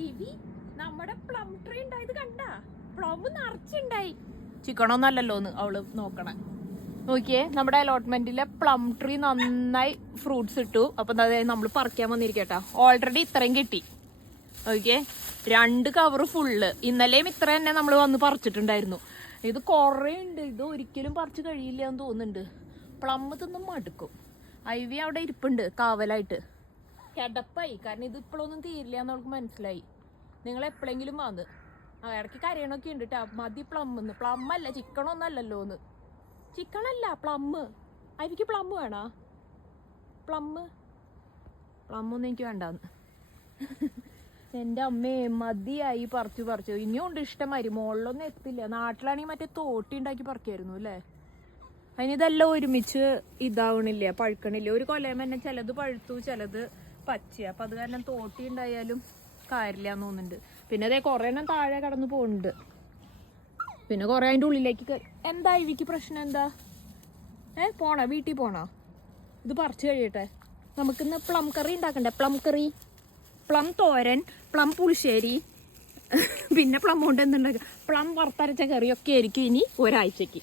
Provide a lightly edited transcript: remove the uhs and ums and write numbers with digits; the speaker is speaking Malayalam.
ഐവി നമ്മുടെ പ്ലം ട്രീ ഉണ്ടായത് കണ്ട പ്ലം നിറച്ചുണ്ടായി. ചിക്കണൊന്നല്ലല്ലോന്ന് അവള് നോക്കണേ. നോക്കിയേ, നമ്മുടെ അലോട്ട്മെന്റിലെ പ്ലം ട്രീ നന്നായി ഫ്രൂട്ട്സ് ഇട്ടു. അപ്പൊ നമ്മൾ പറിക്കാൻ വന്നിരിക്കട്ടാ. ഓൾറെഡി ഇത്രയും കിട്ടി. Okay, 2 cover full. ഇന്നലെയും ഇത്ര തന്നെ നമ്മൾ വന്ന് പറിച്ചിട്ടുണ്ടായിരുന്നു. ഇത് കുറേ ഉണ്ട്. ഇത് ഒരിക്കലും പറിച്ച് കഴിയില്ല എന്ന് തോന്നുന്നുണ്ട്. പ്ലം തിന്നും മടുക്കും. ഐവി അവിടെ ഇരിപ്പുണ്ട് കാവലായിട്ട്. കിടപ്പായി, കാരണം ഇത് ഇപ്പോഴൊന്നും തീരില്ല എന്ന് അവൾക്ക് മനസ്സിലായി. നിങ്ങൾ എപ്പോഴെങ്കിലും വന്ന് ഇടയ്ക്ക് കരയണൊക്കെ ഉണ്ട് കേട്ടോ. മതി പ്ലമ്മെന്ന്. പ്ലം അല്ല, ചിക്കണൊന്നല്ലല്ലോ എന്ന്. ചിക്കനല്ല, പ്ലമ്മ്. ഐവിക്ക് പ്ലം വേണോ? പ്ലമ്മൊന്നും എനിക്ക് വേണ്ടാന്ന്. എൻ്റെ അമ്മേ, മതിയായി പറിച്ചു. ഇനിയും ഉണ്ട് ഇഷ്ടമാതിരി. മുകളിലൊന്നും എത്തില്ല. നാട്ടിലാണെങ്കിൽ മറ്റേ തോട്ടി ഉണ്ടാക്കി പറിക്കായിരുന്നു അല്ലേ. അതിനിതെല്ലാം ഒരുമിച്ച് ഇതാവണില്ല, പഴുക്കണില്ല. ഒരു കൊലയം തന്നെ ചിലത് പഴുത്തു, ചിലത് പച്ച. അപ്പം അത് കാരണം തോട്ടി ഉണ്ടായാലും കാര്യമില്ലാന്ന് തോന്നുന്നുണ്ട്. പിന്നെ അതേ കുറേ എണ്ണം താഴെ കടന്നു പോകുന്നുണ്ട്. പിന്നെ കുറേ അതിൻ്റെ ഉള്ളിലേക്ക് എന്താ ഇവിക്ക് പ്രശ്നം എന്താ? പോണോ? വീട്ടിൽ പോണോ? ഇത് പറിച്ചു കഴിയട്ടെ. നമുക്കിന്ന് പ്ലം കറി ഉണ്ടാക്കണ്ടേ? പ്ലം കറി, പ്ലം തോരൻ, പ്ലം പുളിശ്ശേരി, പിന്നെ പ്ലം കൊണ്ട് എന്തുണ്ടാക്കുക, പ്ലം വറുത്തരച്ച കറിയൊക്കെ ആയിരിക്കും ഇനി ഒരാഴ്ചക്ക്.